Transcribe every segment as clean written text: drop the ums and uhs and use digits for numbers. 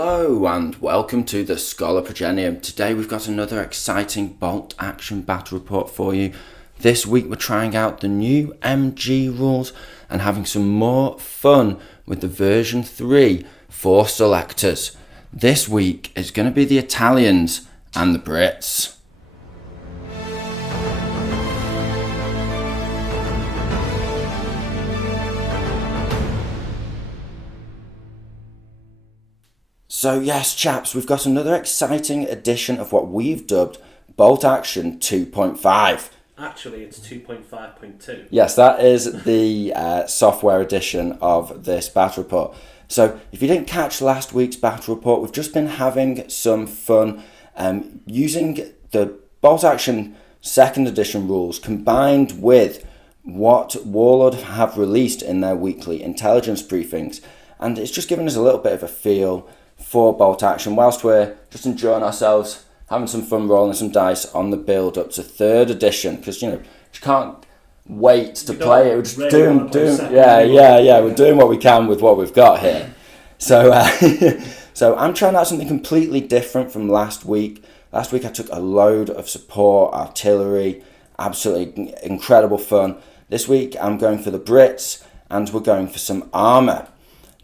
Hello and welcome to the Scholar Progenium. Today we've got another exciting bolt action battle report for you. This week we're trying out the new MG rules and having some more fun with the version 3 for Selectors. This week is going to be the Italians and the Brits. So yes, chaps, we've got another exciting edition of what we've dubbed Bolt Action 2.5. Actually, it's 2.5.2. Yes, that is the software edition of this battle report. So if you didn't catch last week's battle report, we've just been having some fun using the Bolt Action 2nd edition rules combined with what Warlord have released in their weekly intelligence briefings. And it's just given us a little bit of a feel for bolt action whilst we're just enjoying ourselves, having some fun rolling some dice on the build up to 3rd edition, because you can't wait to play it. We're just doing we're doing what we can with what we've got here. So so I'm trying out something completely different from last week. Last week I took a load of support, artillery, absolutely incredible fun. This week I'm going for the Brits and we're going for some armour.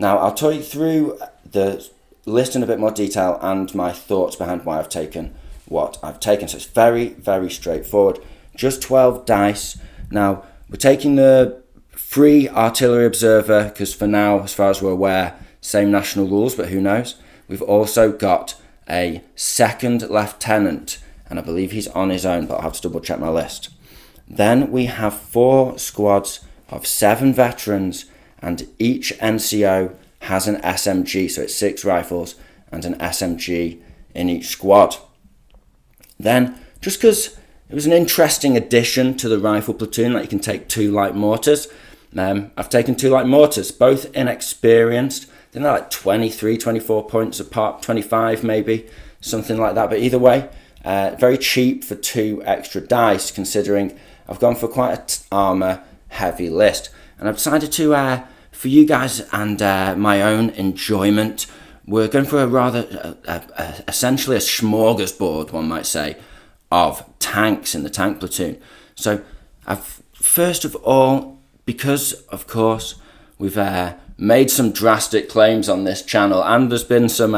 Now I'll talk you through the list in a bit more detail and my thoughts behind why I've taken what I've taken. So it's very, very straightforward. Just 12 dice. Now, we're taking the free artillery observer because for now, as far as we're aware, same national rules, but who knows. We've also got a 2nd lieutenant, and I believe he's on his own, but I'll have to double check my list. Then we have 4 squads of 7 veterans, and each NCO has an SMG, so it's 6 rifles and an SMG in each squad. Then, just because it was an interesting addition to the rifle platoon, that you can take 2 light mortars, I've taken 2 light mortars, both inexperienced. They're like 23, 24 points apart, 25 maybe, something like that. But either way, very cheap for 2 extra dice, considering I've gone for quite an armour heavy list. And I've decided to for you guys and my own enjoyment, we're going for a rather, essentially a smorgasbord, one might say, of tanks in the tank platoon. So, first of all, because, of course, we've made some drastic claims on this channel, and there's been some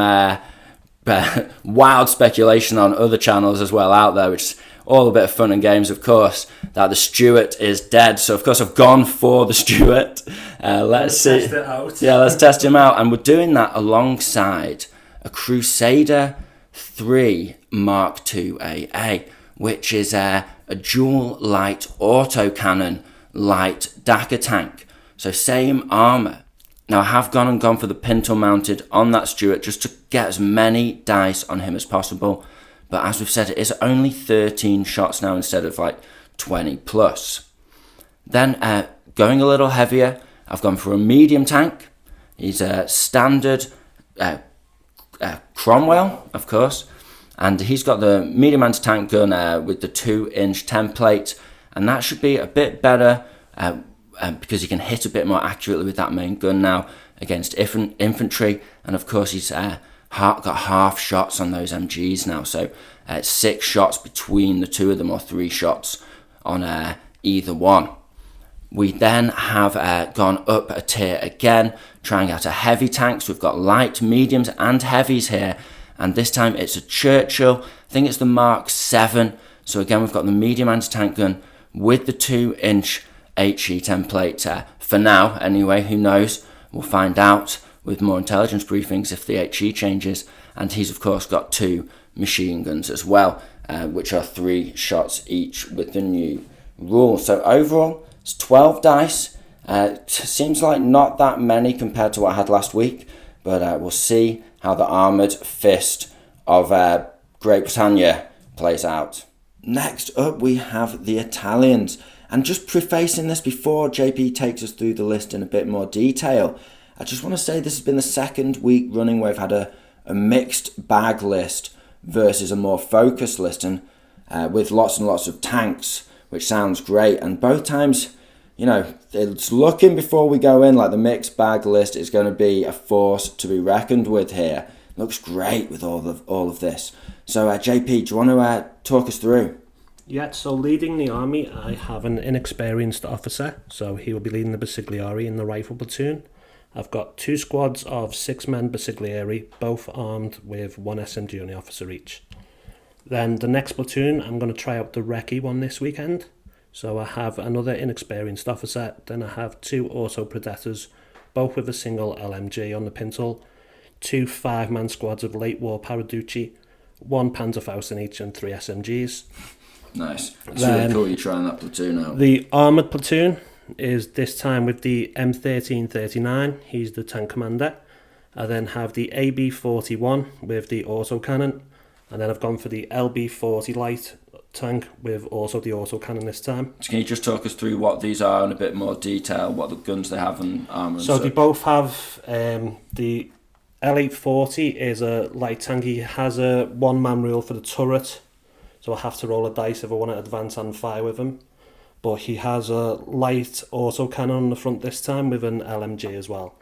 wild speculation on other channels as well out there, which is all a bit of fun and games, of course, that the Stuart is dead. So, of course, I've gone for the Stuart. Let's see. Test it out. Yeah, let's test him out. And we're doing that alongside a Crusader 3 Mark II AA, which is a dual light autocannon light Dakka tank. So same armour. Now, I have gone for the pintle mounted on that Stuart just to get as many dice on him as possible. But as we've said, it is only 13 shots now instead of like 20 plus. Then going a little heavier, I've gone for a medium tank. He's a standard Cromwell, of course. And he's got the medium anti-tank gun with the 2-inch template. And that should be a bit better because he can hit a bit more accurately with that main gun now against infantry. And of course, he's got half shots on those MGs now. So 6 shots between the 2 of them, or 3 shots on either one. We then have gone up a tier again, trying out a heavy tank. So we've got light, mediums and heavies here. And this time it's a Churchill. I think it's the Mark 7. So again, we've got the medium anti-tank gun with the 2-inch HE template. For now, anyway, who knows? We'll find out with more intelligence briefings if the HE changes. And he's, of course, got 2 machine guns as well, which are 3 shots each with the new rule. So overall, it's 12 dice. Seems like not that many compared to what I had last week, but we'll see how the armoured fist of Great Britannia plays out. Next up, we have the Italians. And just prefacing this before JP takes us through the list in a bit more detail, I just want to say this has been the 2nd week running where we've had a mixed bag list versus a more focused list, and with lots and lots of tanks, which sounds great. And both times, it's looking before we go in like the mixed bag list is going to be a force to be reckoned with here. Looks great with all of this. So JP, do you want to talk us through? Yeah, so leading the army, I have an inexperienced officer, so he will be leading the Basigliari in the rifle platoon. I've got 2 squads of 6 men Basigliari, both armed with 1 SMG on the officer each. Then the next platoon, I'm going to try out the recce one this weekend. So I have another inexperienced officer, then I have 2 auto predators, both with a single LMG on the pintle, 2 5-man squads of late war Paraducci, 1 Panzerfaust in each, and 3 SMGs. Nice. It's really cool you're trying that platoon out. The armoured platoon is this time with the M1339, he's the tank commander. I then have the AB41 with the autocannon, and then I've gone for the LB40 light tank with also the autocannon this time. So can you just talk us through what these are in a bit more detail, what the guns they have and armour and So such? they both have, the L840 is a light tank, he has a 1-man rule for the turret, so I have to roll a dice if I want to advance and fire with him. But he has a light autocannon on the front this time with an LMG as well.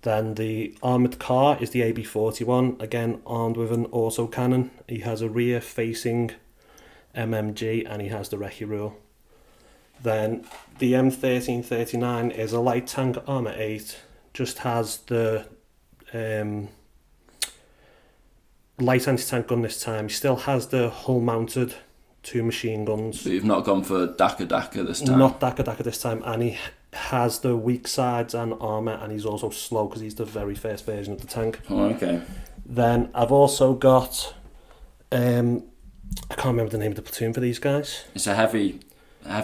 Then the armoured car is the AB41, again armed with an autocannon. He has a rear facing MMG and he has the recce rule. Then the M1339 is a light tank armour 8, just has the light anti-tank gun this time. He still has the hull mounted 2 machine guns. So you've not gone for Dakka this time? Not Dakka this time, and he has the weak sides and armour, and he's also slow because he's the very first version of the tank. Oh, okay. Then I've also got, I can't remember the name of the platoon for these guys. It's a heavy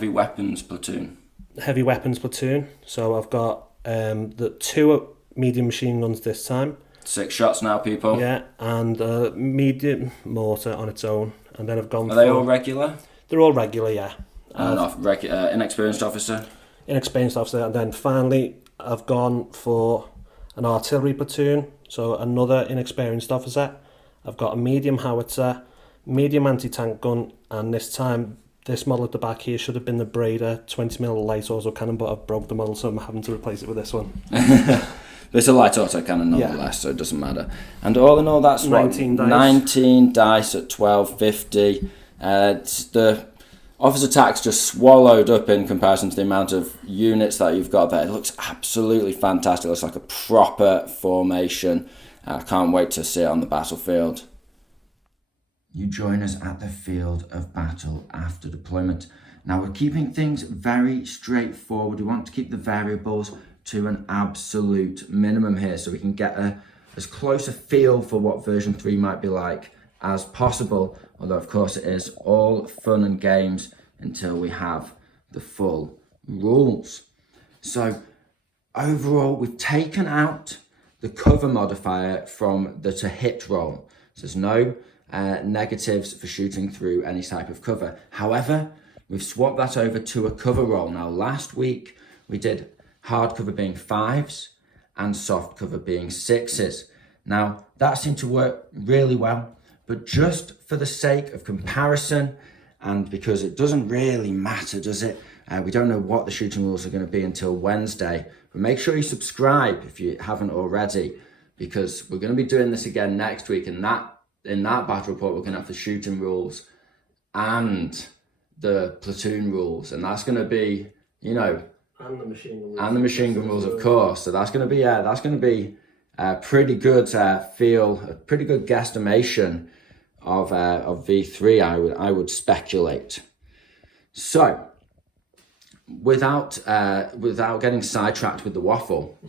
weapons platoon. Heavy weapons platoon. So I've got the 2 medium machine guns this time. 6 shots now, people. Yeah, and a medium mortar on its own. And then I've gone Are they all regular? They're all regular, yeah. Inexperienced officer? Inexperienced officer. And then finally, I've gone for an artillery platoon. So another inexperienced officer. I've got a medium howitzer, medium anti-tank gun, and this time, this model at the back here should have been the Breda 20mm light autocannon, but I've broke the model, so I'm having to replace it with this one. It's a light autocannon nonetheless, so it doesn't matter. And all in all, that's 19 dice. 19 dice at 12.50. The officer tax just swallowed up in comparison to the amount of units that you've got there. It looks absolutely fantastic. It looks like a proper formation. I can't wait to see it on the battlefield. You join us at the field of battle after deployment. Now we're keeping things very straightforward. We want to keep the variables to an absolute minimum here so we can get as close a feel for what version 3 might be like as possible, although of course it is all fun and games until we have the full rules. So overall, we've taken out the cover modifier from the to hit roll, so there's no negatives for shooting through any type of cover. However, we've swapped that over to a cover roll. Now last week we did hard cover being 5s and soft cover being 6s. Now that seemed to work really well, but just for the sake of comparison and because it doesn't really matter, does it? We don't know what the shooting rules are going to be until Wednesday, but make sure you subscribe if you haven't already, because we're going to be doing this again next week, and in that battle report we're going to have the shooting rules and the platoon rules, and that's going to be, you know, and the machine gun rules. And the machine gun rules, of course. So that's going to be a pretty good a pretty good guesstimation of V3. I would speculate. So without getting sidetracked with the waffle,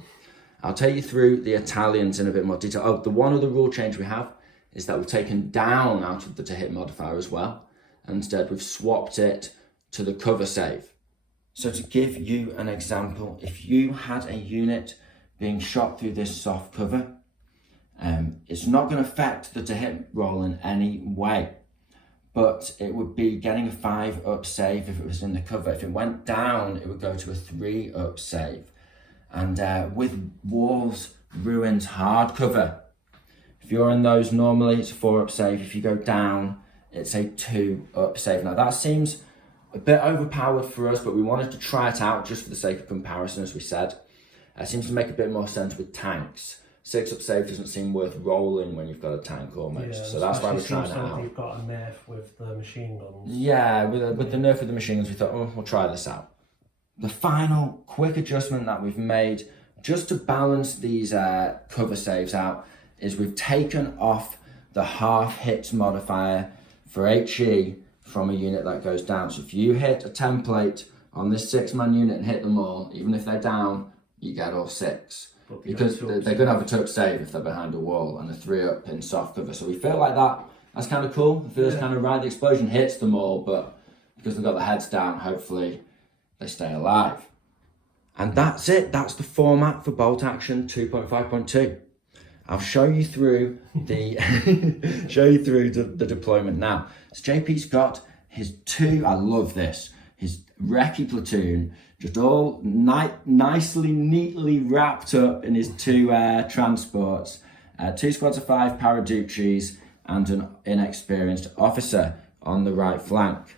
I'll take you through the Italians in a bit more detail. Oh, the one other rule change we have is that we've taken down out of the to hit modifier as well. Instead, we've swapped it to the cover save. So to give you an example, if you had a unit being shot through this soft cover, it's not going to affect the to hit roll in any way, but it would be getting a 5 up save if it was in the cover. If it went down, it would go to a 3 up save. And with walls, ruins, hard cover, if you're in those, normally it's a 4 up save. If you go down, it's a 2 up save. Now that seems a bit overpowered for us, but we wanted to try it out just for the sake of comparison, as we said. It seems to make a bit more sense with tanks. 6-up save doesn't seem worth rolling when you've got a tank almost. Yeah, so that's why we're trying it like out. You've got a nerf with the machine guns. Yeah, with the nerf of the machine guns, we thought, oh, we'll try this out. The final quick adjustment that we've made just to balance these cover saves out is we've taken off the half hits modifier for HE from a unit that goes down. So if you hit a template on this 6-man unit and hit them all, even if they're down, you get all 6. Because they're going to have a tuck save if they're behind a wall and a 3-up in soft cover. So we feel like that's kind of cool. It feels kind of right. The explosion hits them all, but because they've got their heads down, hopefully they stay alive. And that's it. That's the format for Bolt Action 2.5.2. I'll show you through the the deployment now. So JP's got his 2. I love this. His recce platoon, just all nicely, neatly wrapped up in his 2 transports. 2 squads of 5 Paraducis and an inexperienced officer on the right flank.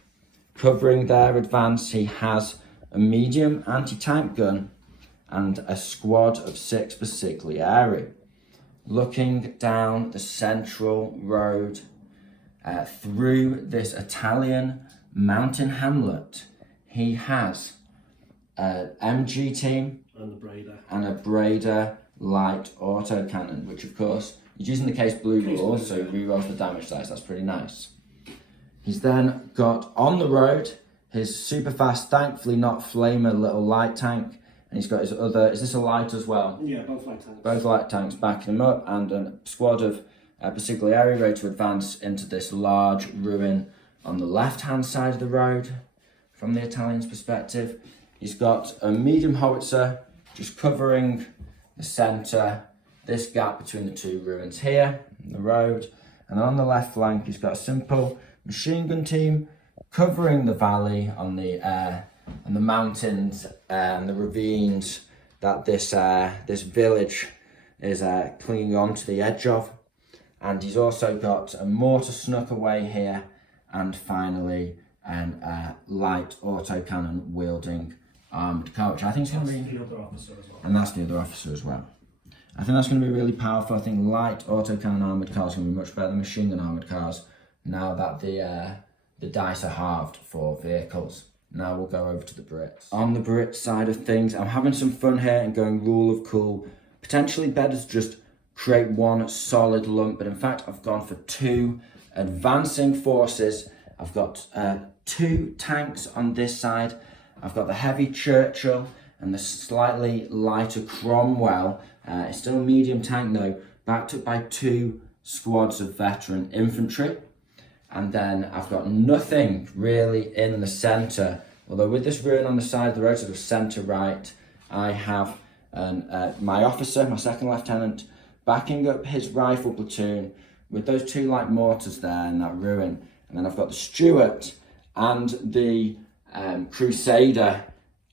Covering their advance, he has a medium anti-tank gun and a squad of 6 Basiglieri. Looking down the central road through this Italian mountain hamlet, he has an MG team and a Breda light autocannon, which of course he's using the case blue rule, so he rerolls the damage dice. That's pretty nice. He's then got on the road his super fast, thankfully not flamer little light tank, and he's got his other, is this a light as well? Yeah, both light tanks. Both light tanks backing him up, and a squad of Basiglieri ready to advance into this large ruin on the left-hand side of the road from the Italians' perspective. He's got a medium howitzer just covering the centre, this gap between the 2 ruins here, on the road. And on the left flank, he's got a simple machine gun team covering the valley on the mountains and the ravines that this village is clinging on to the edge of. And he's also got a mortar snuck away here, and finally a light autocannon wielding armoured car, which I think is going to be... the other officer as well. And that's the other officer as well. I think that's going to be really powerful. I think light autocannon armoured cars are going to be much better than machine gun armoured cars now that the dice are halved for vehicles. Now we'll go over to the Brits. On the Brit side of things, I'm having some fun here and going rule of cool. Potentially better to just create 1 solid lump, but in fact I've gone for 2 advancing forces. I've got 2 tanks on this side. I've got the heavy Churchill and the slightly lighter Cromwell. It's still a medium tank though, backed up by 2 squads of veteran infantry. And then I've got nothing really in the centre. Although with this ruin on the side of the road, sort of centre right, I have my officer, my second lieutenant, backing up his rifle platoon with those 2 light mortars there in that ruin. And then I've got the Stuart and the Crusader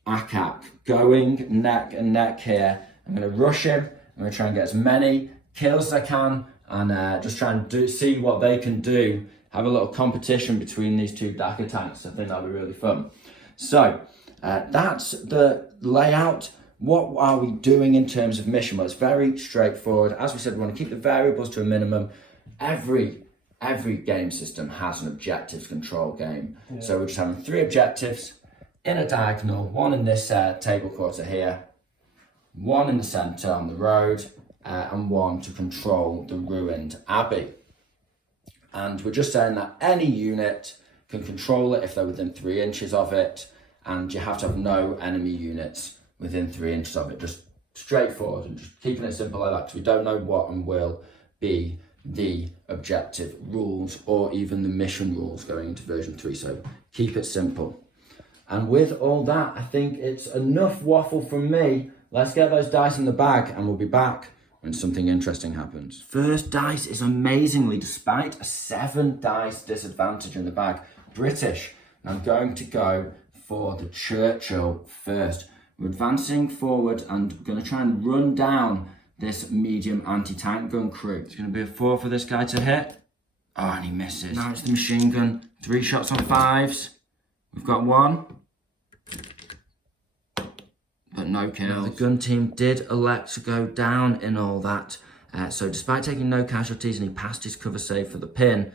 ACAC going neck and neck here. I'm going to rush him. I'm going to try and get as many kills as I can and just try and see what they can do. Have a little competition between these 2 Dakka tanks. I think that'll be really fun. So that's the layout. What are we doing in terms of mission? Well, it's very straightforward. As we said, we want to keep the variables to a minimum. Every game system has an objectives control game. Yeah. So we're just having 3 objectives in a diagonal, 1 in this table quarter here, 1 in the centre on the road, and 1 to control the ruined abbey. And we're just saying that any unit can control it if they're within 3 inches of it, and you have to have no enemy units within 3 inches of it. Just straightforward and just keeping it simple like that, because we don't know what and will be the objective rules or even the mission rules going into version 3. So keep it simple. And with all that, I think it's enough waffle from me. Let's get those dice in the bag and we'll be back when something interesting happens. First dice is amazingly, despite a 7 dice disadvantage in the bag, British. I'm going to go for the Churchill first. We're advancing forward and going to try and run down this medium anti-tank gun crew. It's going to be a 4 for this guy to hit. Oh, and he misses. Now it's the machine gun. 3 shots on 5s. We've got 1. But but no kills. The gun team did elect to go down in all that. So despite taking no casualties and he passed his cover save for the pin,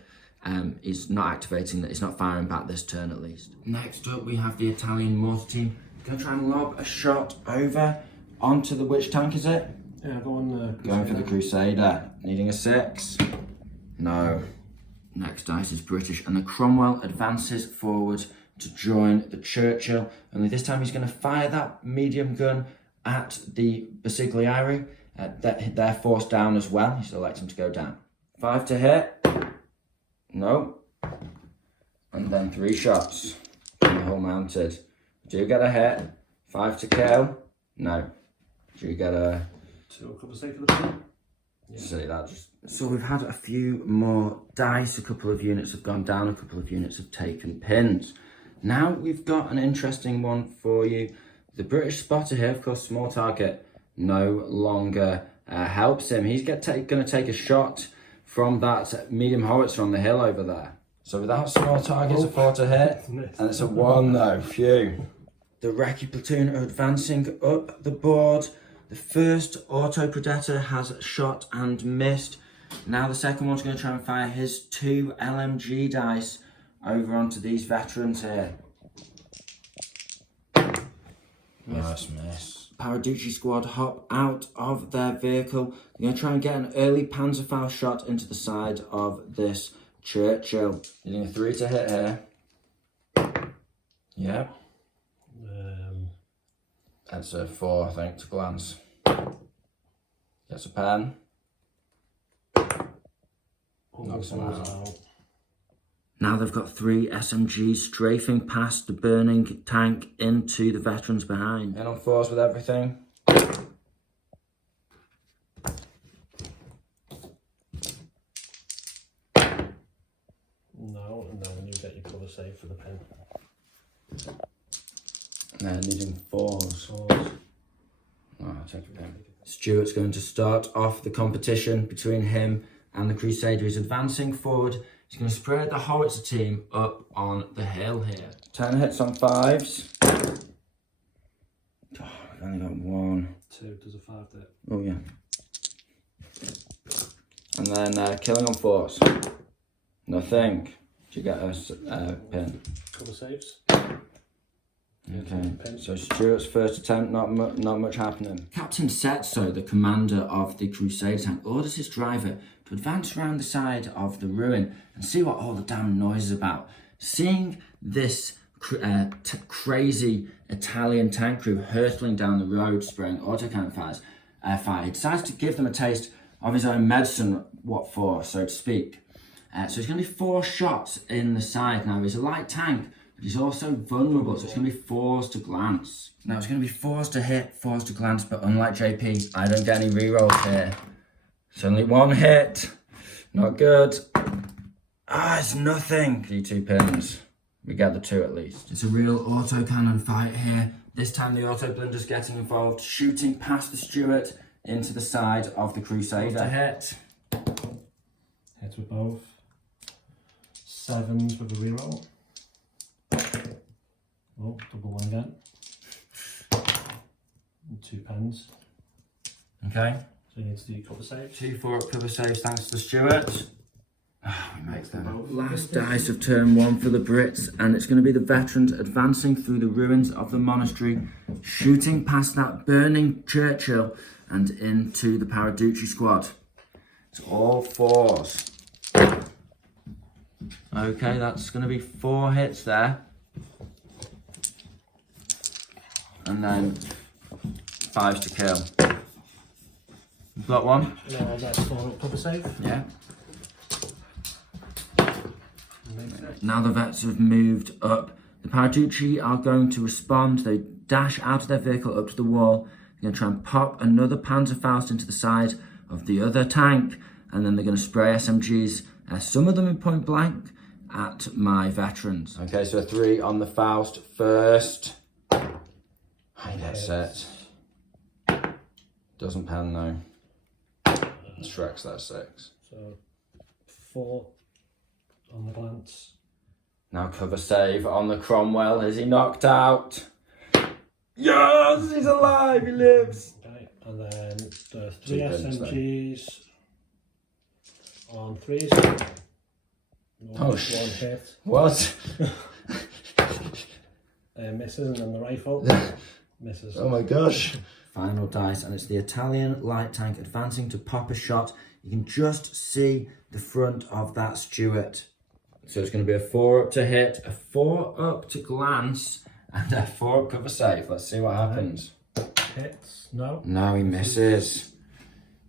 he's not activating that, he's not firing back this turn at least. Next up we have the Italian mortar team. Gonna try and lob a shot over onto the, which tank is it? Yeah, going for the Crusader. Needing a 6. No. Next dice is British, and the Cromwell advances forward to join the Churchill. Only this time he's going to fire that medium gun at the Basigliari. They're forced down as well. He's electing to go down. 5 to hit. No. And then 3 shots. And the hull mounted. Do you get a hit? 5 to kill. No. Do you get a... 2 cover save for the pin. Yeah. See that? So we've had a few more dice. A couple of units have gone down. A couple of units have taken pins. Now we've got an interesting one for you. The British spotter here, of course, small target, no longer helps him. He's going to take a shot from that medium howitzer on the hill over there. So without small targets, a 4 to hit, and it's a 1 though. Phew. The Recce platoon are advancing up the board. The first auto predator has shot and missed. Now the second one's going to try and fire his 2 LMG dice over onto these veterans here. Nice miss. Paraducci squad hop out of their vehicle. They're going to try and get an early Panzerfaust shot into the side of this Churchill. Needing a 3 to hit here. Yep. That's a 4, I think, to glance. Gets a pen. Knocks him out. Now they've got 3 SMGs strafing past the burning tank into the veterans behind. In on 4s with everything. No, and then you get your cover save for the pin. They're needing 4s. Oh, I'll take a pin. Stuart's going to start off the competition between him and the Crusader. He's advancing forward. He's going to spread the howitzer team up on the hill here. 10 hits on 5s. Oh, I've only got 1. 2 does a 5 hit. Oh yeah. And then killing on 4s. Nothing. Do you get a pin? Cover saves. Okay, so Stuart's first attempt, not much happening. Captain Setso, the commander of the Crusader tank, orders his driver to advance around the side of the ruin and see what all the damn noise is about. Seeing this crazy Italian tank crew hurtling down the road, spraying autocannon fire, he decides to give them a taste of his own medicine, what for, so to speak. So there's going to be 4 shots in the side. Now, he's a light tank, but he's also vulnerable, so it's going to be 4s to glance. Now, it's going to be 4s to hit, 4s to glance, but unlike JP, I don't get any rerolls here. It's only 1 hit. Not good. Ah, it's nothing. D2 pins. We get the 2 at least. It's a real autocannon fight here. This time the auto blinder's getting involved, shooting past the Stuart into the side of the Crusader. Hit. Hit with both. 7s with a reroll. Oh, double 1 again. And 2 pens. Okay. So you need to do your cover saves. 2 4-up cover saves thanks to Stuart. Oh, we make them. Last dice of turn 1 for the Brits, and it's going to be the veterans advancing through the ruins of the monastery, shooting past that burning Churchill and into the Paraducci squad. It's all 4s. Okay, that's going to be 4 hits there. And then 5s to kill. You've got 1? No, that's 4-up cover save. Yeah. Now the vets have moved up. The Paraducci are going to respond. They dash out of their vehicle up to the wall. They're going to try and pop another Panzerfaust into the side of the other tank. And then they're going to spray SMGs, some of them in point blank, at my veterans. Okay, so a 3 on the Faust first. I get set. Doesn't pan though. Shrek's that 6. So 4 on the glance. Now cover save on the Cromwell. Is he knocked out? Yes, he's alive, he lives. Okay, and then the 3 SMGs on 3s. Oh, one hit. What? Misses, and then the rifle. Misses. Oh my gosh. Final dice, and it's the Italian light tank advancing to pop a shot. You can just see the front of that Stuart. So it's going to be a 4 up to hit, a 4 up to glance, and a 4 up cover save. Let's see what happens. Hits. No. No, he misses.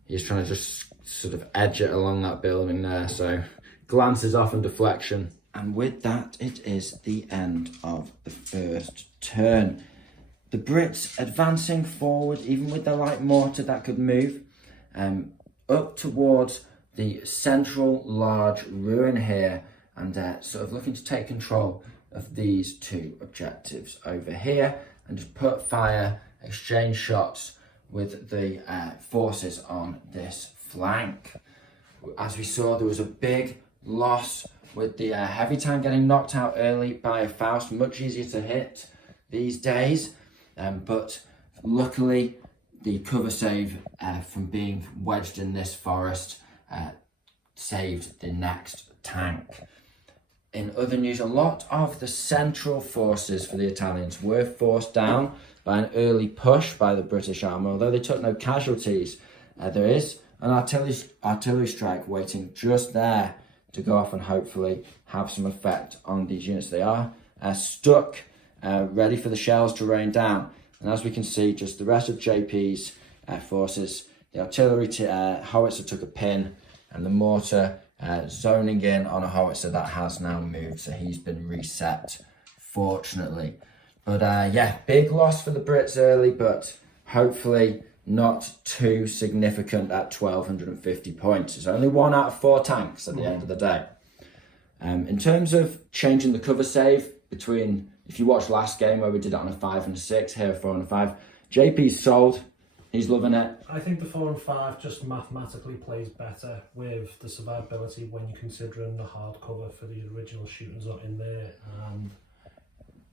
He's trying to just sort of edge it along that building there. So glances off and deflection. And with that, it is the end of the first turn. The Brits advancing forward, even with their light mortar that could move, up towards the central large ruin here, and sort of looking to take control of these 2 objectives over here, and just put fire, exchange shots with the forces on this flank. As we saw, there was a big loss with the heavy tank getting knocked out early by a Faust, much easier to hit these days, but luckily the cover save from being wedged in this forest saved the next tank. In other news, a lot of the central forces for the Italians were forced down by an early push by the British army, although they took no casualties. There is an artillery strike waiting just there to go off and hopefully have some effect on these units. They are stuck, ready for the shells to rain down. And as we can see, just the rest of JP's forces, the artillery howitzer took a pin, and the mortar zoning in on a howitzer that has now moved. So he's been reset, fortunately. But yeah, big loss for the Brits early, but hopefully not too significant at 1,250 points. It's only 1 out of 4 tanks at the end of the day. In terms of changing the cover save between, if you watched last game where we did it on a 5 and a 6, here 4 and a 5, JP's sold. He's loving it. I think the 4 and 5 just mathematically plays better with the survivability when you're considering the hard cover for the original shootings not in there. And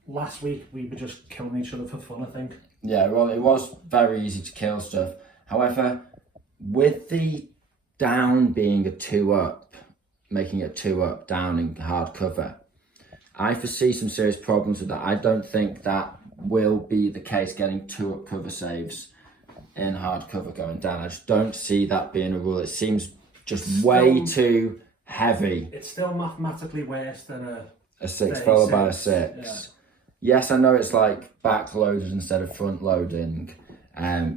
last week we were just killing each other for fun, I think. Yeah, well, it was very easy to kill stuff. However, with the down being a 2 up, making it 2 up down in hard cover, I foresee some serious problems with that. I don't think that will be the case, getting 2 up cover saves in hard cover going down. I just don't see that being a rule. It seems just way too heavy. It's still mathematically worse than a 6 followed by a 6. Yeah. Yes, I know it's like backloaded instead of front loading.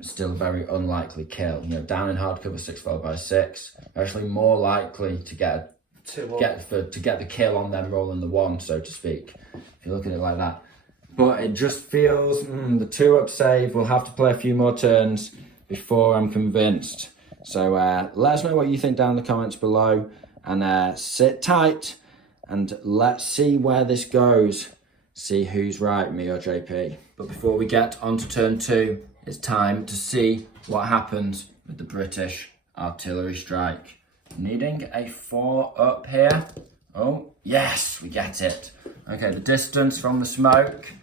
Still a very unlikely kill. You know, down in hard cover 6 followed by a 6. Actually more likely to get the kill on them rolling the 1, so to speak. If you look at it like that. But it just feels the 2 up save. We'll have to play a few more turns before I'm convinced. So let us know what you think down in the comments below, and sit tight and let's see where this goes. See who's right, me or JP. But before we get on to turn 2, it's time to see what happens with the British artillery strike. Needing a 4 up here. Oh, yes, we get it. Okay, the distance from the smoke.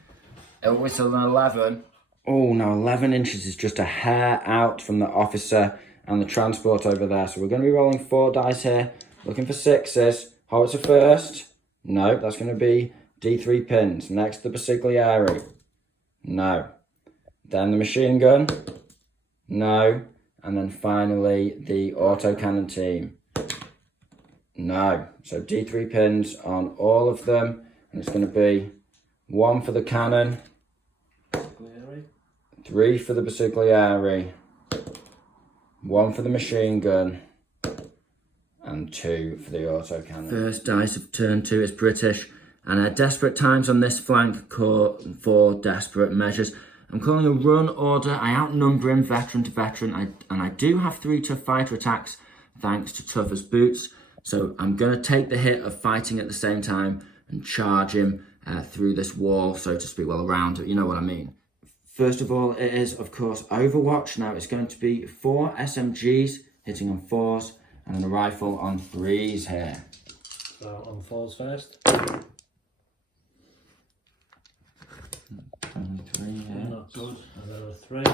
Oh, it's an 11. Oh, no, 11 inches is just a hair out from the officer and the transport over there. So we're going to be rolling 4 dice here, looking for 6s. Howitzer first. No, that's going to be D3 pins. Next, the Basiglieri. No. Then the machine gun. No. And then finally, the autocannon team. No. So D3 pins on all of them. And it's going to be 1 for the cannon. 3 for the Basiglieri. 1 for the machine gun. And 2 for the autocannon. First dice of turn 2 is British. And desperate times on this flank call for desperate measures. I'm calling a run order. I outnumber him veteran to veteran. And I do have 3 tough fighter attacks thanks to Tougher's boots. So I'm going to take the hit of fighting at the same time and charge him through this wall, so to speak, well, around it, you know what I mean. First of all, it is, of course, Overwatch. Now, it's going to be 4 SMGs hitting on 4s and then a rifle on 3s here. So, on 4s first. Only 3 here. No. That's good. And then a 3.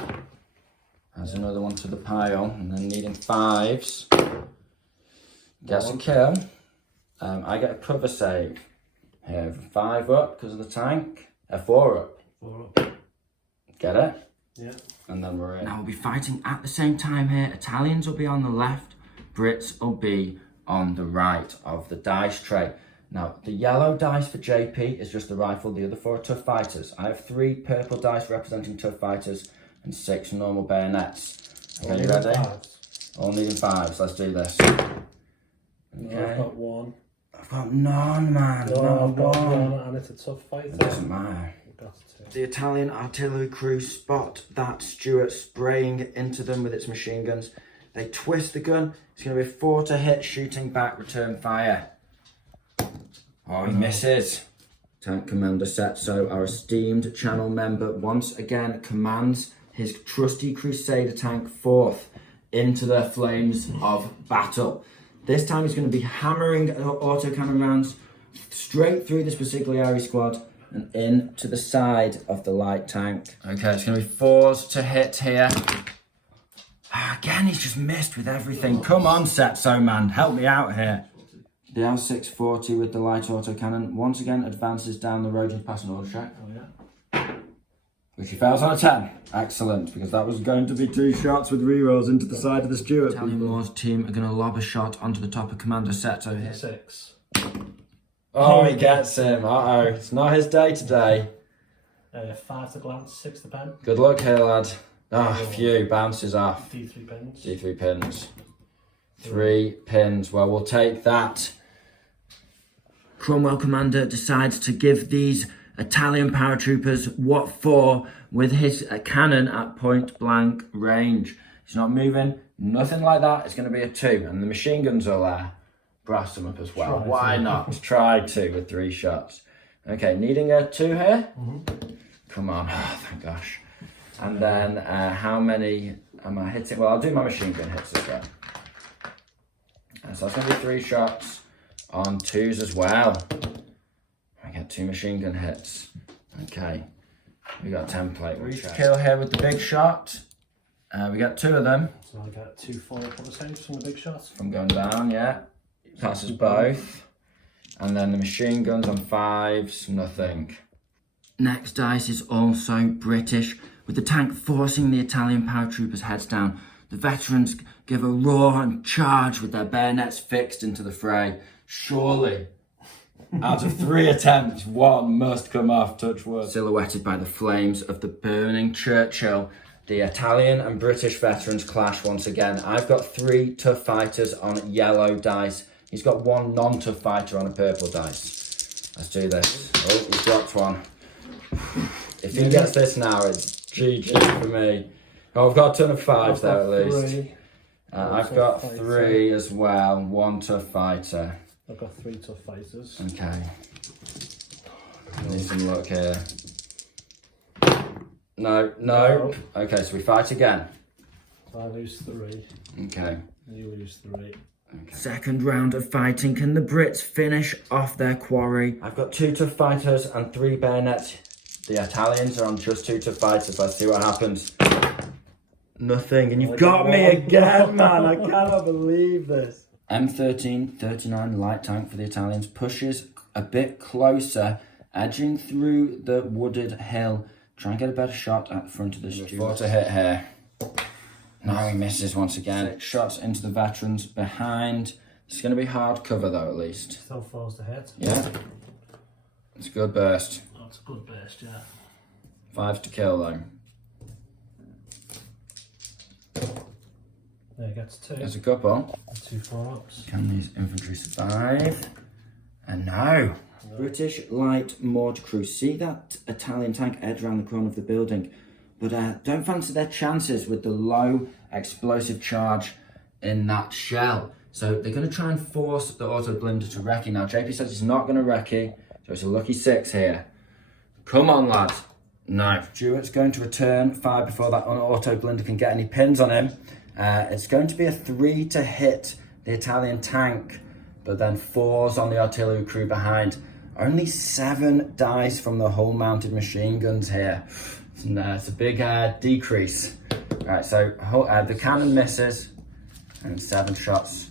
Adds another one to the pile, and then needing 5s. Gets a kill. I get a cover save here. 5 up because of the tank. 4 up. 4 up. Get it? Yeah. And then we're in. Now we'll be fighting at the same time here. Italians will be on the left. Brits will be on the right of the dice tray. Now, the yellow dice for JP is just the rifle. The other 4 are tough fighters. I have 3 purple dice representing tough fighters and 6 normal bayonets. Okay, you ready? 5s. All needing 5s. Let's do this. Okay. I've got 1. I've got none, man. No, I've got 1 and it's a tough fighter. It doesn't matter. I've got 2. The Italian artillery crew spot that Stuart spraying into them with its machine guns. They twist the gun. It's going to be a 4 to hit, shooting back, return fire. Oh, he misses. Tank Commander Setso, our esteemed channel member, once again commands his trusty Crusader tank forth into the flames of battle. This time he's going to be hammering autocannon rounds straight through this Basigliari squad and into the side of the light tank. Okay, it's going to be 4s to hit here. Again, he's just missed with everything. Come on, Setso, man. Help me out here. The L640 with the light autocannon once again advances down the road and past an order track. Oh, yeah. Which he fails on a 10. Excellent, because that was going to be 2 shots with rerolls into the side of the Stuart. Italian Moore's team are going to lob a shot onto the top of Commander Setso here. 6. Oh, he gets him. Uh-oh. It's not his day today. 5 to glance, 6 to pen. Good luck here, lad. Ah, oh, phew. Bounces off. D3 pins. D3 pins. 3 pins. Well, we'll take that. Cromwell Commander decides to give these Italian paratroopers what for with his cannon at point blank range. He's not moving, nothing like that. It's going to be a 2, and the machine guns are there. Brass them up as well. Why not? Try 2 with 3 shots. Okay, needing a 2 here. Come on, oh, thank gosh. And then how many am I hitting? Well, I'll do my machine gun hits as well. So that's going to be 3 shots on 2s as well. I get 2 machine gun hits. Okay, we got a template. We kill here with the big shot. We got 2 of them. So I get 2 4 cover saves from the big shot. From going down, yeah. Passes both. And then the machine guns on 5s, nothing. Next dice is also British, with the tank forcing the Italian paratroopers' heads down. The veterans give a roar and charge with their bayonets fixed into the fray. Surely, out of 3 attempts, 1 must come off, touch wood. Silhouetted by the flames of the burning Churchill, the Italian and British veterans clash once again. I've got 3 tough fighters on yellow dice. He's got 1 non-tough fighter on a purple dice. Let's do this. Oh, he's dropped 1. If he gets this now, it's GG for me. Oh, I've got a ton of 5s there at least. I've got 3 as well. 1 tough fighter. I've got 3 tough fighters. Okay. Need some luck here. No. Okay, so we fight again. So I lose 3. Okay. You lose 3. Okay. Second round of fighting. Can the Brits finish off their quarry? I've got 2 tough fighters and 3 bayonets. The Italians are on just 2 tough fighters. Let's see what happens. Nothing, and you've got me again, man. I cannot believe this. M1339 light tank for the Italians pushes a bit closer, edging through the wooded hill. Try and get a better shot at the front of the Stuart. 4 to hit here. No, he misses once again. 6 shots into the veterans behind. It's going to be hard cover though, at least. Still 4s to hit. Yeah. It's a good burst. That's a good burst, yeah. 5s to kill though. There he gets 2. There's a couple. 2 4-ups. Can these infantry survive? And no. British light mortar crew. See that Italian tank edge around the corner of the building, but don't fancy their chances with the low explosive charge in that shell. So they're going to try and force the auto blinder to recce. Now JP says he's not going to recce, so it's a lucky 6 here. Come on, lad. No. Stuart's going to return 5 before that auto blinder can get any pins on him. It's going to be a 3 to hit the Italian tank, but then 4s on the artillery crew behind. Only 7 dice from the hull-mounted machine guns here. And, it's a big decrease. Right, so the cannon misses, and 7 shots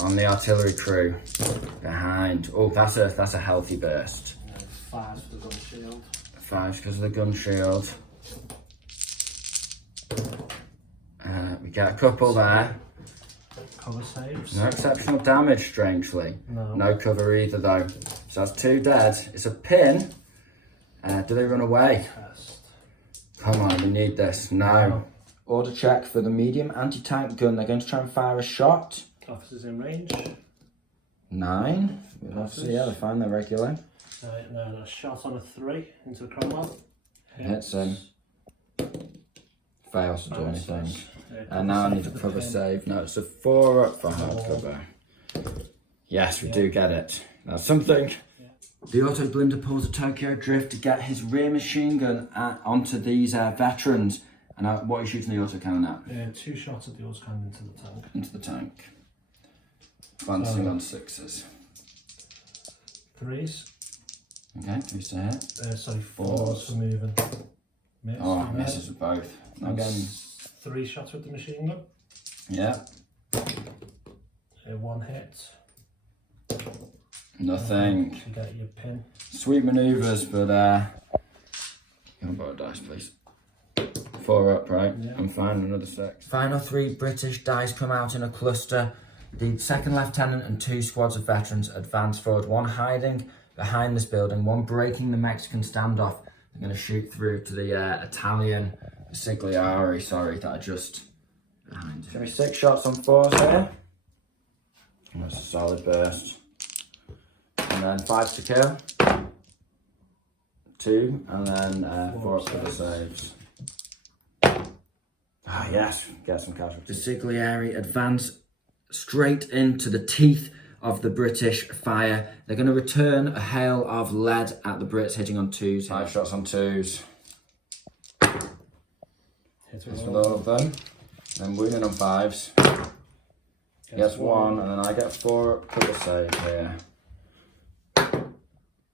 on the artillery crew behind. Oh, that's a healthy burst. 5 for the gun shield. 5 because of the gun shield. We get a couple there. Cover saves. No exceptional damage, strangely. No. No cover either, though. So that's 2 dead. It's a pin. Do they run away? Test. Come on, we need this. No. Order check for the medium anti-tank gun. They're going to try and fire a shot. Officers in range. 9. Obviously, yeah, they're fine. They're regular. Right, then a shot on a 3 into the Cromwell. Hits him. Fails to do anything. Yeah, And now I need a cover save. No, it's a 4 up for hard cover. Yes, we do get it. That's something. Yeah. The auto blinder pulls a Tokyo Drift to get his rear machine gun onto these veterans. And what are you shooting the auto cannon at? 2 shots at the auto cannon into the tank. Into the tank. Glancing on 6s. 3s. Okay, 3s to hit. Sorry, 4s for moving. Miss. Oh, misses with both. Again. 3 shots with the machine gun. Yeah. 1 hit. Nothing. To get your pin. Sweet manoeuvres, but can I borrow a dice, please? 4 up, right? Yeah. I'm fine, another 6. Final 3 British dice come out in a cluster. The second lieutenant and 2 squads of veterans advance forward, 1 hiding behind this building, 1 breaking the Mexican standoff. They're going to shoot through to the Italian Sigliari, that are just behind. Give me 6 shots on 4s here. That's a solid burst. And then 5 to kill. 2, and then 4 up for the saves. Ah, yes, get some casualties. The Sigliari advance straight into the teeth of the British fire. They're going to return a hail of lead at the Brits, hitting on 2s. 5 shots on 2s. Hits with all of them. Then wounding on 5s. Gets 1, and then I get 4 cover save here.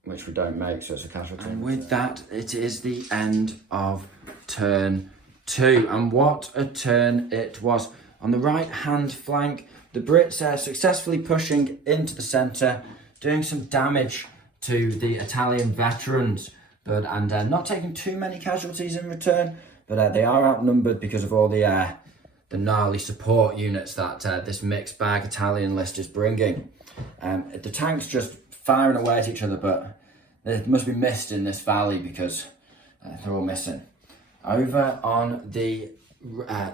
Which we don't make, so it's a casualty. And with that, it is the end of turn 2. And what a turn it was. On the right-hand flank, the Brits are successfully pushing into the centre, doing some damage to the Italian veterans, and not taking too many casualties in return. But they are outnumbered because of all the gnarly support units that this mixed bag Italian list is bringing. The tanks just firing away at each other, but they must be missed in this valley because they're all missing. Over on the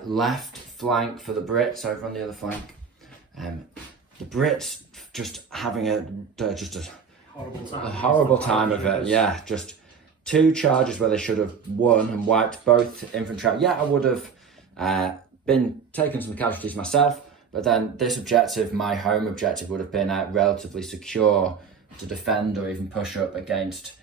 left flank for the Brits, over on the other flank, the Brits just having a horrible time of it. Yeah, just 2 charges where they should have won and wiped both infantry out. Yeah, I would have been taking some casualties myself, but then this objective, my home objective, would have been relatively secure to defend or even push up against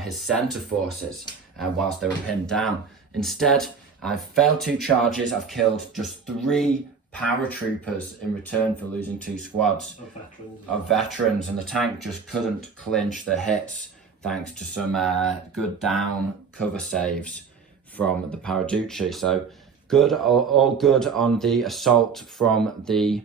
his centre forces whilst they were pinned down. Instead, I've failed 2 charges. I've killed just 3 paratroopers in return for losing 2 squads of veterans, and the tank just couldn't clinch the hits thanks to some good down cover saves from the Paraducci. So good, all good on the assault from the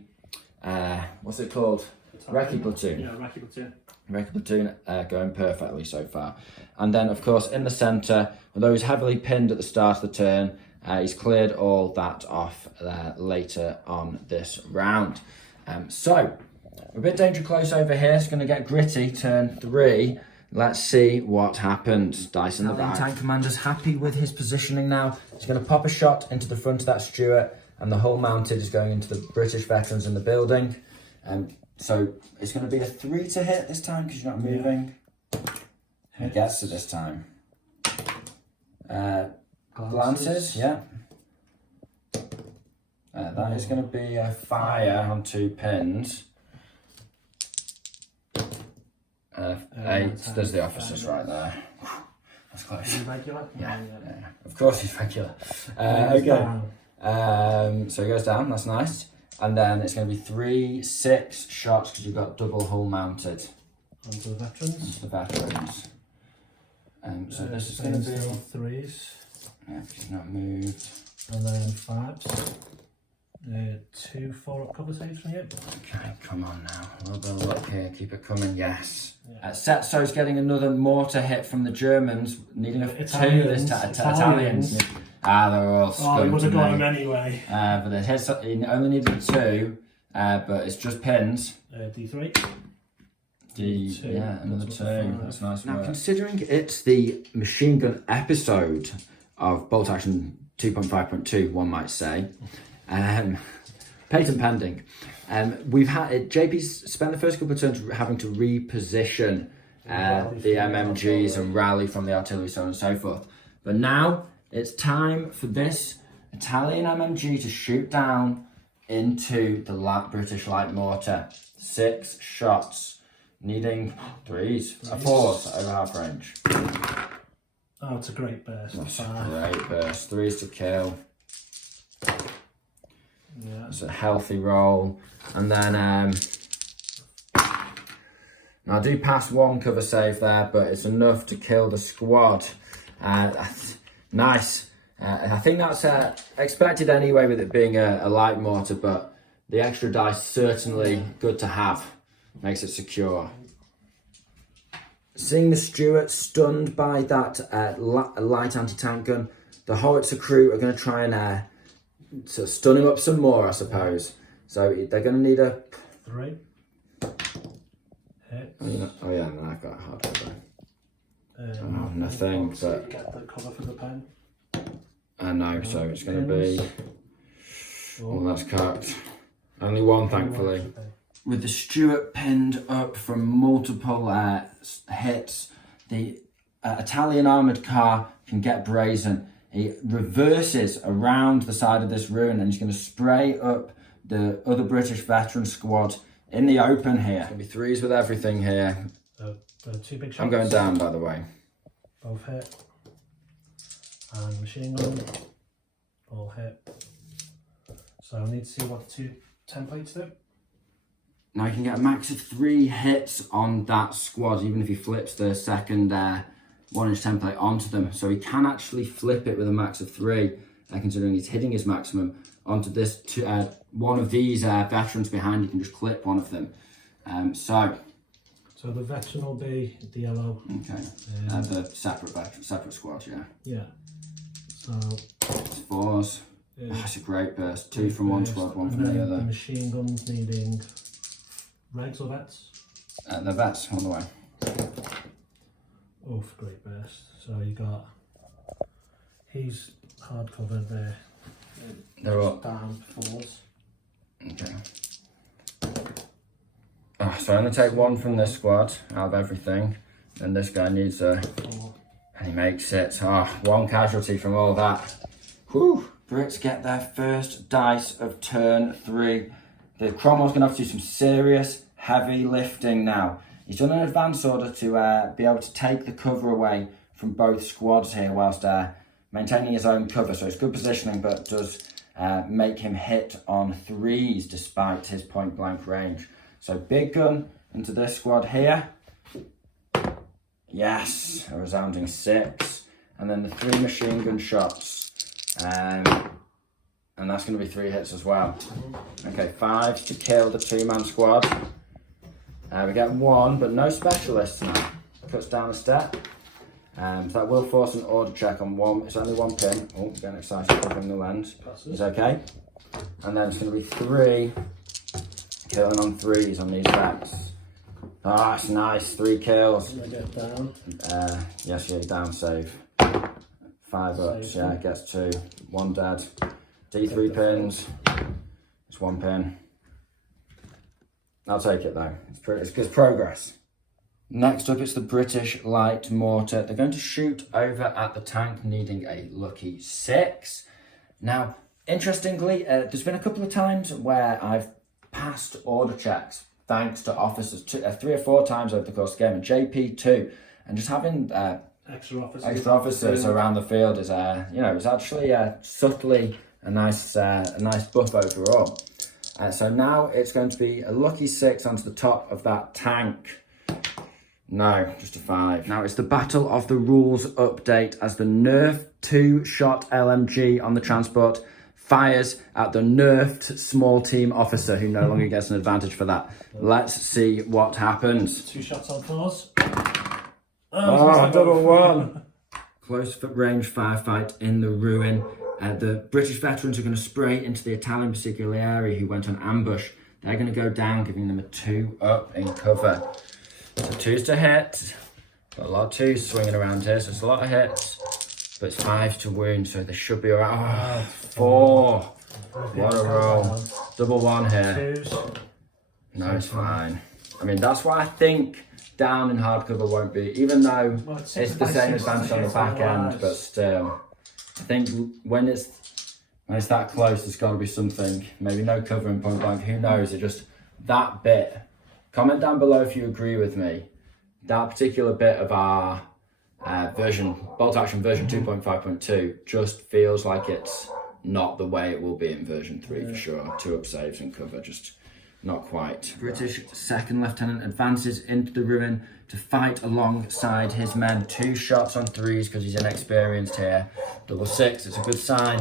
what's it called? Recce Platoon. Yeah, Recce Platoon. Recce Platoon going perfectly so far. And then, of course, in the centre, although he's heavily pinned at the start of the turn, he's cleared all that off later on this round. So, we're a bit danger close over here. It's going to get gritty, turn 3. Let's see what happens. Dice in the bag. Tank commander's happy with his positioning now. He's going to pop a shot into the front of that Stuart, and the hull mounted is going into the British veterans in the building. So it's going to be a 3 to hit this time because you're not moving. He gets it this time. Glances, yeah. That is going to be a fire on 2 pins. 8, there's the officers right there. That's close. Is he regular? Yeah. Of course he's regular. Okay. So he goes down, that's nice. And then it's going to be 3, 6 shots because you've got double hull mounted. onto the veterans. The veterans. So this is going to be threes. Yeah, he's not moved. And then fives. 2 4-up cover saves from you. Okay, come on now. A little bit of luck here. Keep it coming. Yes. Yeah. Setso's getting another mortar hit from the Germans, needing a Italians, 2 this time. Italians. They're all scum. Oh, he would have got him anyway. But the hits, he only needed 2, but it's just pins. D3. D2. Yeah, another 2. That's nice. Now, considering it's the machine gun episode of Bolt Action 2.5.2, one might say. Patent pending. We've had JP's spent the first couple of turns having to reposition the MMGs and rally from the artillery, so on and so forth. But now it's time for this Italian MMG to shoot down into the British light mortar. 6 shots, needing 3s, 4s over half range. Oh, it's a great burst. That's a great burst. 3s to kill. Yeah. It's a healthy roll. And then now I do pass 1 cover save there, but it's enough to kill the squad. Nice. I think that's expected anyway with it being a light mortar, but the extra dice certainly good to have. Makes it secure. Seeing the Stuart stunned by that light anti-tank gun, the howitzer crew are going to try and sort of stun him up some more, I suppose. So they're going to need a 3 hits. Oh yeah, no, I've got a hard cover. Nothing. But get the cover for the pen. I know, so it's going to be. Oh, that's cocked. Only 1, thankfully. With the Stuart pinned up from multiple hits, the Italian armoured car can get brazen. He reverses around the side of this ruin and he's going to spray up the other British veteran squad in the open here. It's going to be 3s with everything here. 2 big shots. I'm going down, by the way. Both hit. And machine gun. All hit. So I need to see what the 2 templates do. Now you can get a max of 3 hits on that squad, even if he flips the second 1-inch template onto them. So he can actually flip it with a max of 3, considering he's hitting his maximum, onto this one of these veterans behind. You can just clip one of them. So the veteran will be the yellow. Okay. The separate squad, yeah. Yeah. So it's 4s. That's a great burst. 2 from one squad, 1 from the other. The machine guns needing regs or vets? The vets on the way. Oh, great burst. So you got, he's hard covered there. They're all down 4s. Okay. So I only take 1 from this squad out of everything, and this guy needs a 4. And he makes it. 1 casualty from all that. Whew! Brits get their first dice of turn 3. The Cromwell's going to have to do some serious, heavy lifting now. He's done an advance order to be able to take the cover away from both squads here whilst maintaining his own cover. So it's good positioning, but does make him hit on 3s despite his point blank range. So big gun into this squad here. Yes, a resounding 6. And then the 3 machine gun shots. And that's going to be 3 hits as well. Okay, 5s to kill the 2-man squad. We get 1, but no specialists now. Cuts down a step. So that will force an order check on 1. It's only 1 pin. Oh, getting excited from the lens. It's okay. And then it's going to be 3. Killing on 3s on these backs. That's nice. 3 kills. Get down. Yes, yeah, down save. 5 ups, yeah, gets 2. 1 dead. D3 pins. It's 1 pin. I'll take it though. It's good progress. Next up, it's the British light mortar. They're going to shoot over at the tank, needing a lucky 6. Now, interestingly, there's been a couple of times where I've passed order checks thanks to officers, 3 or 4 times over the course of the game, and JP too, and just having extra officers around the field is it's actually subtly a nice buff overall. So now it's going to be a lucky 6 onto the top of that tank. No, just a 5. Now it's the Battle of the Rules update as the nerfed 2-shot LMG on the transport fires at the nerfed small team officer who no longer gets an advantage for that. Let's see what happens. 2 shots on 4s. Oh, double 1. Close range firefight in the ruin. The British veterans are going to spray into the Italian Consigliere who went on ambush. They're going to go down, giving them a 2 up in cover. So 2s to hit. Got a lot of 2s swinging around here, so it's a lot of hits. But it's 5 to wound, so they should be alright. Oh, 4. What a roll. Double 1 here. 2s. No, it's fine. I mean, that's why I think down in hard cover won't be, even though it's the same advantage on the back end, but still. I think when it's that close, there's got to be something. Maybe no cover in point blank, who knows? It just, that bit. Comment down below if you agree with me. That particular bit of our version, bolt action version 2.5.2, just feels like it's not the way it will be in version 3 for sure. 2 up saves and cover, just not quite. British second lieutenant advances into the ruin to fight alongside his men. 2 shots on 3s because he's inexperienced here. Double 6, it's a good sign.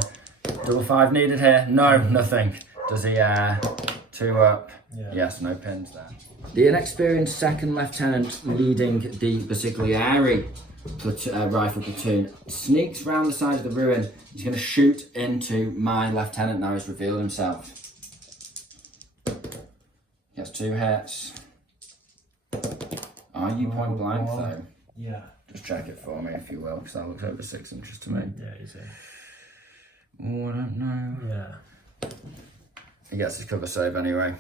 Double 5 needed here. No, nothing. Does he 2 up? Yeah. Yes, no pins there. The inexperienced second lieutenant leading the Consigliere rifle platoon sneaks round the side of the ruin. He's going to shoot into my lieutenant now. He's revealed himself. Gets 2 hits. Are you point blank though? Yeah. Just check it for me if you will, because that looks over 6 inches to me. Yeah, easy. Oh, I don't know. Yeah. He gets his cover save anyway.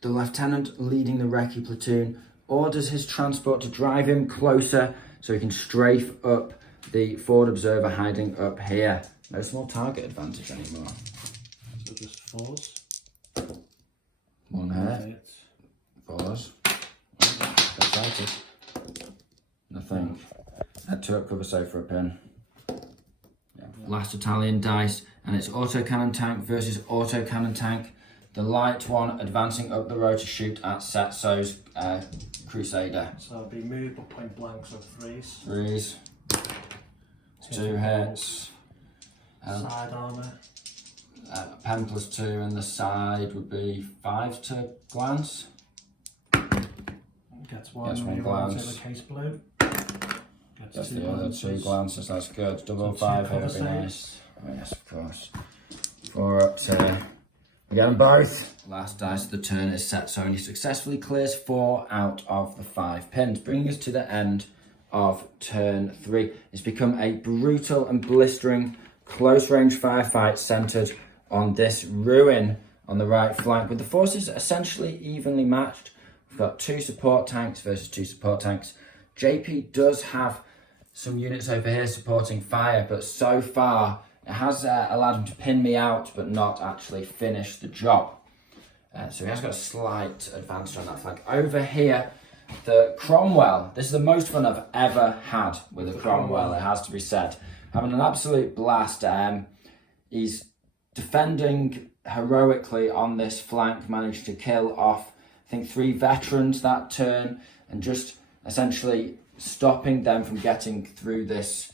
The lieutenant leading the recce platoon orders his transport to drive him closer so he can strafe up the forward observer hiding up here. No small target advantage anymore. So just 4s. 1 hit. 4s. Excited. Nothing. Had 2 up cover save for a pin. Yeah. Last Italian dice, and it's autocannon tank versus autocannon tank. The light one advancing up the road to shoot at Setso's Crusader. So it'll be moved but point blank, so 3s. 3s. 2 hits. Side armour. Pen plus 2 and the side would be 5 to glance. Gets 1. Gets 1 glance. Case blue. Gets the other 2 glances, that's good. Double 5 here would be nice. Oh yes, of course. 4 up to... We get them both. Last dice of the turn is Setso, and he successfully clears 4 out of the 5 pins, bringing us to the end of turn 3. It's become a brutal and blistering close range firefight centered on this ruin on the right flank, with the forces essentially evenly matched. We've got 2 support tanks versus 2 support tanks. JP does have some units over here supporting fire, but so far it has allowed him to pin me out, but not actually finish the job. So he has got a slight advantage on that flank. Over here, the Cromwell. This is the most fun I've ever had with a Cromwell, it has to be said. Having an absolute blast. He's defending heroically on this flank, managed to kill off, I think, 3 veterans that turn, and just essentially stopping them from getting through this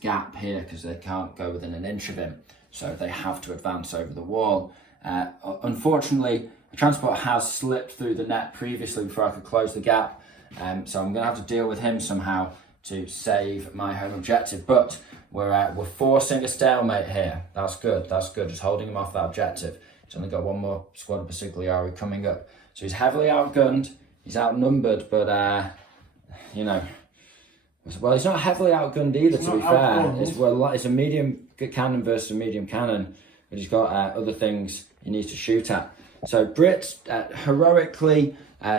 gap here, because they can't go within an inch of him, so they have to advance over the wall. Unfortunately, the transport has slipped through the net previously before I could close the gap, so I'm going to have to deal with him somehow to save my home objective, but we're forcing a stalemate here. That's good, just holding him off that objective. He's only got 1 more squad of Consigliere coming up, so he's heavily outgunned, he's outnumbered, but you know, well, he's not heavily outgunned either, to be fair. It's a medium cannon versus a medium cannon, but he's got other things he needs to shoot at. So Brits heroically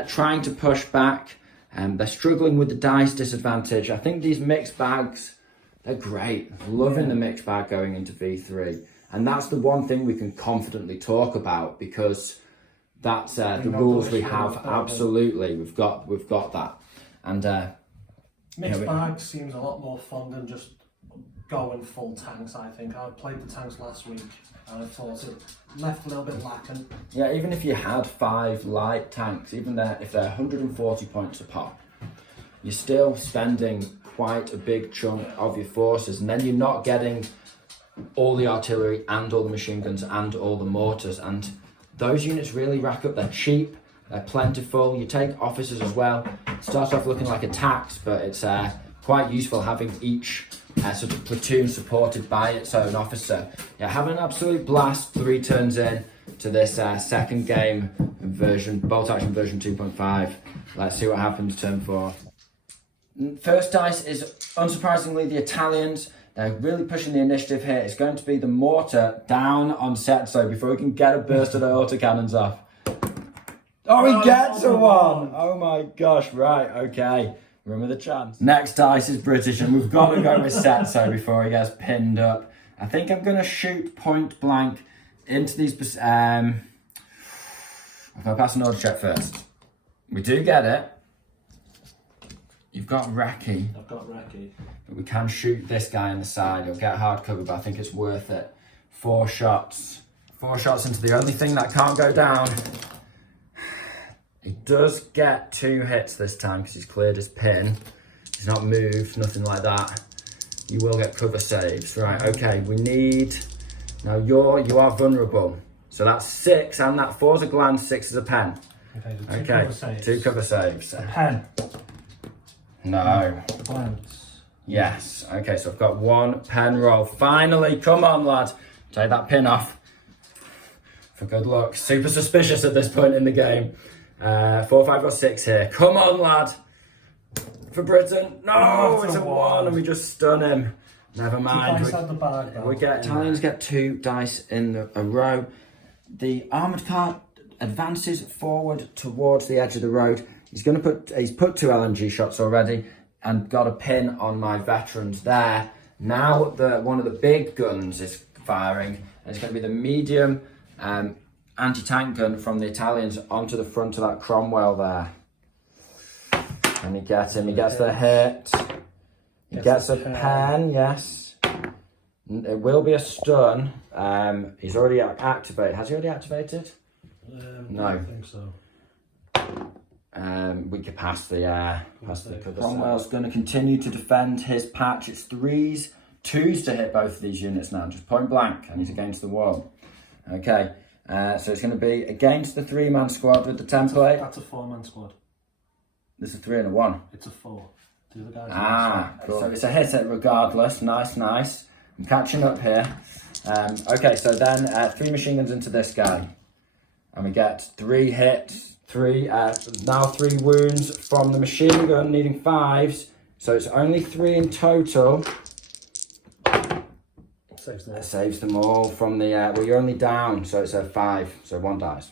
trying to push back. They're struggling with the dice disadvantage. I think these mixed bags, they're great. Loving the mixed bag going into V3. And that's the one thing we can confidently talk about, because that's the rules we have. Absolutely, we've got that. And mixed bag seems a lot more fun than just going full tanks, I think. I played the tanks last week and I thought it left a little bit lacking. Yeah, even if you had 5 light tanks, even if they're 140 points a pop, you're still spending quite a big chunk of your forces, and then you're not getting all the artillery and all the machine guns and all the mortars, and those units really rack up. They're cheap, they're plentiful. You take officers as well. It starts off looking like a tax, but it's quite useful having each sort of platoon supported by its own officer. Yeah, having an absolute blast 3 turns in to this second game version, bolt action version 2.5. Let's see what happens turn 4. First dice is unsurprisingly the Italians. They're really pushing the initiative here. It's going to be the mortar down on set, so before we can get a burst of the autocannons off. Oh, he gets a 1! Oh my gosh, right, okay. Run with a chance. Next dice is British, and we've got to go with Setso before he gets pinned up. I think I'm going to shoot point blank into these... I'll pass an order check first. We do get it. You've got Reki. I've got Reki. But we can shoot this guy in the side. He'll get hard cover, but I think it's worth it. 4 shots. 4 shots into the only thing that can't go down. He does get 2 hits this time because he's cleared his pin. He's not moved, nothing like that. You will get cover saves. Right, okay, we need... Now you are vulnerable. So that's 6, and that 4's a glance, 6 is a pen. Okay, so 2 okay, cover saves. 2 cover saves. A pen. No. Glance. Yes. Okay, so I've got 1 pen roll. Finally, come on, lad. Take that pin off. For good luck. Super suspicious at this point in the game. 4, 5, or 6 here. Come on, lad. For Britain. No, it's a 1, and we just stun him. Never mind. Italians get 2 dice in a row. The armoured car advances forward towards the edge of the road. He's put 2 LMG shots already and got a pin on my veterans there. Now one of the big guns is firing, and it's going to be the medium anti-tank gun from the Italians onto the front of that Cromwell there. And he gets him. He gets the hit. He gets a pen. Yes. It will be a stun. He's already activated. Has he already activated? No. I don't think so. We could pass the cover. Cromwell's going to continue to defend his patch. It's 3s, 2s to hit both of these units now, just point blank, and he's against the wall. Okay, so it's going to be against the 3-man squad with the template. That's a 4-man squad. There's a 3 and a 1. It's a 4. The other guys cool. So it's a hit regardless. Nice. I'm catching up here. Okay, so then 3 machine guns into this guy, and we get 3 hits. 3 wounds from the machine gun, needing 5s, so it's only 3 in total. Saves them all from the well, you're only down, so it's a 5, so 1 dies.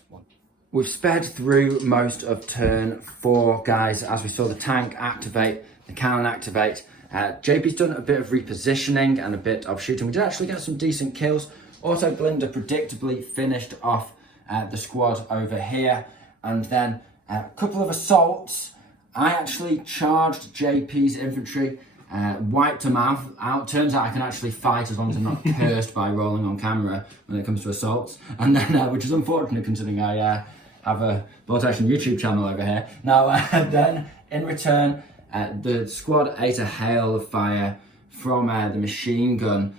We've sped through most of turn 4, guys, as we saw the tank activate, the cannon activate. JP's done a bit of repositioning and a bit of shooting. We did actually get some decent kills. Auto Blinder predictably finished off the squad over here. And then a couple of assaults. I actually charged JP's infantry, wiped them out. Turns out I can actually fight as long as I'm not cursed by rolling on camera when it comes to assaults. And then, which is unfortunate considering I have a bolt action YouTube channel over here. Now, then in return, the squad ate a hail of fire from the machine gun,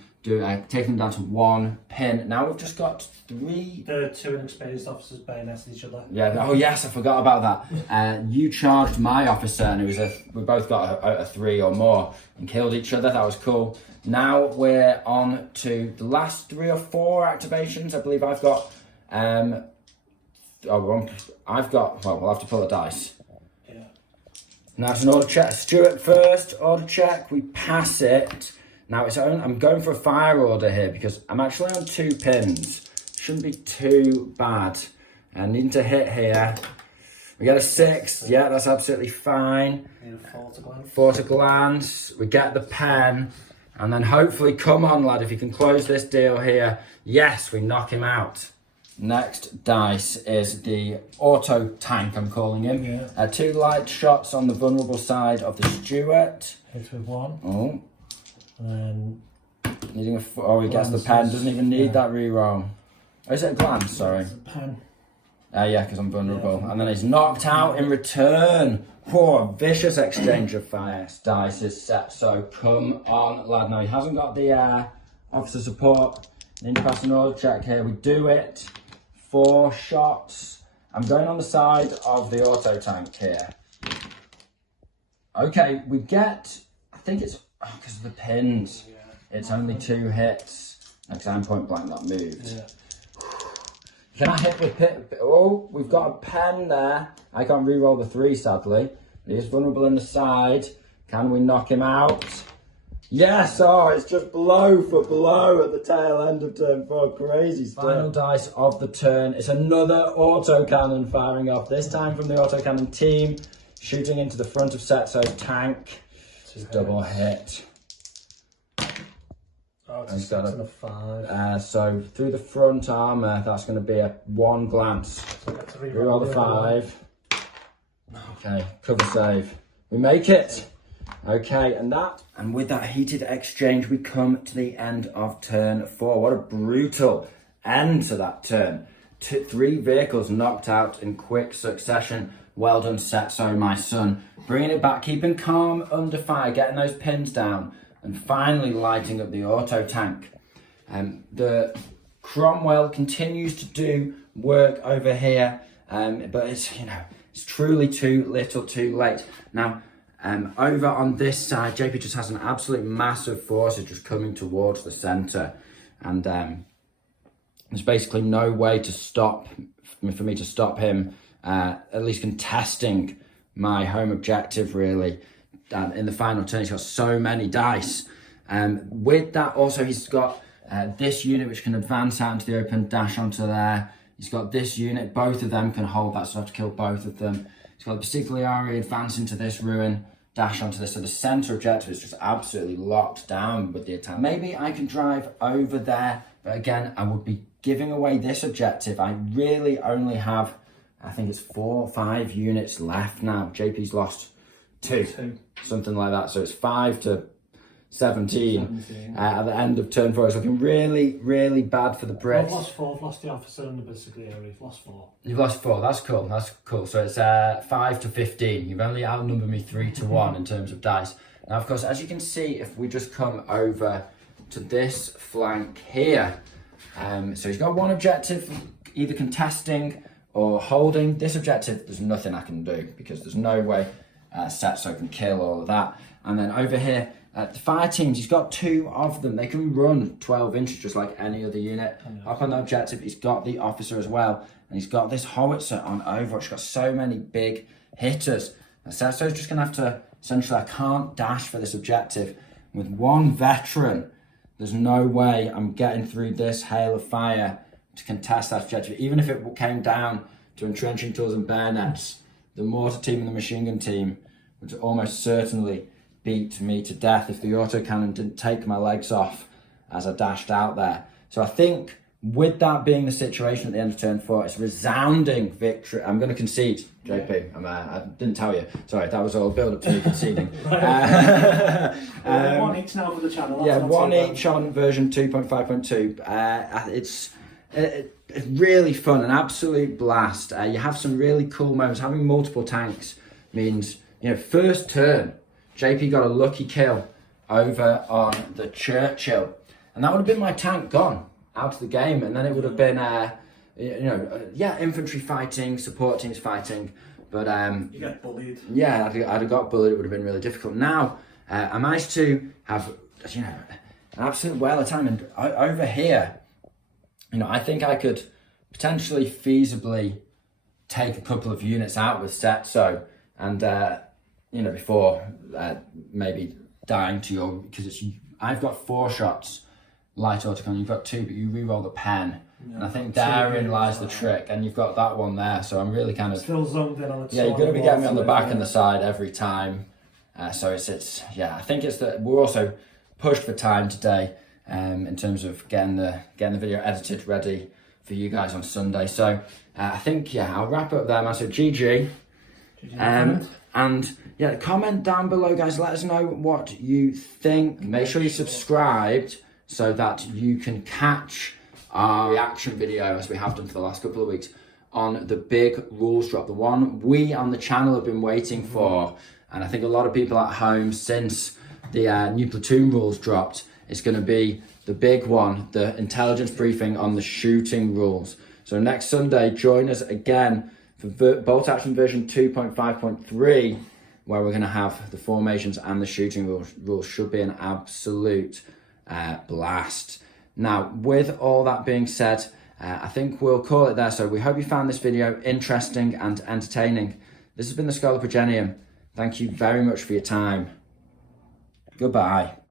taking them down to 1 pin. Now we've just got 3... The 2 inexperienced officers bayoneted each other. Yeah, oh yes, I forgot about that. You charged my officer, and we both got a 3 or more and killed each other. That was cool. Now we're on to the last 3 or 4 activations. I believe I've got... well, we'll have to pull a dice. Yeah. Now it's an order check. Stuart first, order check. We pass it. Now I'm going for a fire order here because I'm actually on 2 pins. Shouldn't be too bad. And needing to hit here. We get a 6. Yeah, that's absolutely fine. Need a 4 to glance. 4 to glance. We get the pen. And then hopefully, come on, lad, if you can close this deal here. Yes, we knock him out. Next dice is the auto tank, I'm calling him. Yeah. 2 light shots on the vulnerable side of the Stuart. Hits with 1. Oh. And then Needing a oh, he gets the pen. Doesn't even need that reroll. Oh, is it a glance? Sorry. It's a pen. Yeah, because I'm vulnerable. And then he's knocked out in return. Oh, a vicious exchange of fire. Dice is set, so come on, lad. Now, he hasn't got the officer support. Need to pass an order check here. We do it. 4 shots. I'm going on the side of the auto tank here. Okay, we get, I think it's, because of the pins. It's only 2 hits. Because I'm point blank, not moved. Yeah. Can I hit with pit? Oh, we've got a pen there. I can't re-roll the 3, sadly. He is vulnerable in the side. Can we knock him out? Yes! Oh, it's just blow for blow at the tail end of turn 4. Crazy stuff. Final dice of the turn. It's another autocannon firing off. This time from the autocannon team. Shooting into the front of Setso's tank. Double hit. Oh, it's a 6 and a 5. So through the front armour, that's going to be a 1 glance. So Reroll the 5. Okay, cover save. We make it. Okay, and with that heated exchange, we come to the end of turn 4. What a brutal end to that turn. 3 vehicles knocked out in quick succession. Well done, Setso, my son. Bringing it back, keeping calm under fire, getting those pins down, and finally lighting up the auto tank. The Cromwell continues to do work over here, but it's truly too little, too late. Now, over on this side, JP just has an absolute massive force just coming towards the centre, and there's basically no way to stop for me to stop him, at least contesting my home objective, really. In the final turn, he's got so many dice. With that, also, he's got this unit which can advance out into the open, dash onto there. He's got this unit, both of them can hold that, so I have to kill both of them. He's got the Basigliari advance into this ruin, dash onto this. So the centre objective is just absolutely locked down with the attack. Maybe I can drive over there, but again, I would be giving away this objective. I really only have, I think it's 4 or 5 units left now. JP's lost 2, something like that. So it's 5 to 17 at the end of turn 4. It's looking really, really bad for the Brits. I've lost 4. I've lost the officer and the Basigliari. You've lost 4. You've lost 4. That's cool. That's cool. So it's 5 to 15. You've only outnumbered me 3 to 1 in terms of dice. Now, of course, as you can see, if we just come over to this flank here, so he's got 1 objective, either contesting or holding. This objective, there's nothing I can do because there's no way Setso can kill all of that. And then over here, the fire teams, he's got 2 of them. They can run 12 inches just like any other unit. Up on the objective, he's got the officer as well. And he's got this howitzer on Overwatch. He's got so many big hitters. And Setso's just going to have to, essentially, I can't dash for this objective. With 1 veteran, there's no way I'm getting through this hail of fire to contest that objective. Even if it came down to entrenching tools and bayonets, the mortar team and the machine gun team would almost certainly beat me to death if the autocannon didn't take my legs off as I dashed out there. So I think with that being the situation at the end of turn 4, it's resounding victory. I'm going to concede, JP. I didn't tell you. Sorry, that was all build up to me conceding. 1 each now for the channel. Yeah, 1 each on version 2.5.2. It's really fun, an absolute blast. You have some really cool moments. Having multiple tanks means, first turn, JP got a lucky kill over on the Churchill, and that would have been my tank gone out of the game, and then it would have been, infantry fighting, support teams fighting, but you get bullied. Yeah, I'd have got bullied. It would have been really difficult. Now, I managed to have, an absolute whale of time, and over here, I think I could potentially feasibly take a couple of units out with Setso, and before maybe dying to your, because I've got 4 shots light autocannon, you've got 2, but you re-roll the pen, and I think therein lies the trick, and you've got that one there, so I'm really kind of still zoned in on the you're going to be getting me on the back and the side every time, so I think it's that we're also pushed for time today, in terms of getting the video edited ready for you guys on Sunday. So I think I'll wrap up there, man. So GG. And comment down below, guys. Let us know what you think. Make sure you subscribed so that you can catch our reaction video, as we have done for the last couple of weeks, on the big rules drop, the one we on the channel have been waiting for. And I think a lot of people at home, since the new Platoon rules dropped, it's going to be the big one, the intelligence briefing on the shooting rules. So next Sunday, join us again for Bolt Action version 2.5.3, where we're going to have the formations and the shooting rules. Should be an absolute blast. Now, with all that being said, I think we'll call it there. So we hope you found this video interesting and entertaining. This has been the Schola Progenium. Thank you very much for your time. Goodbye.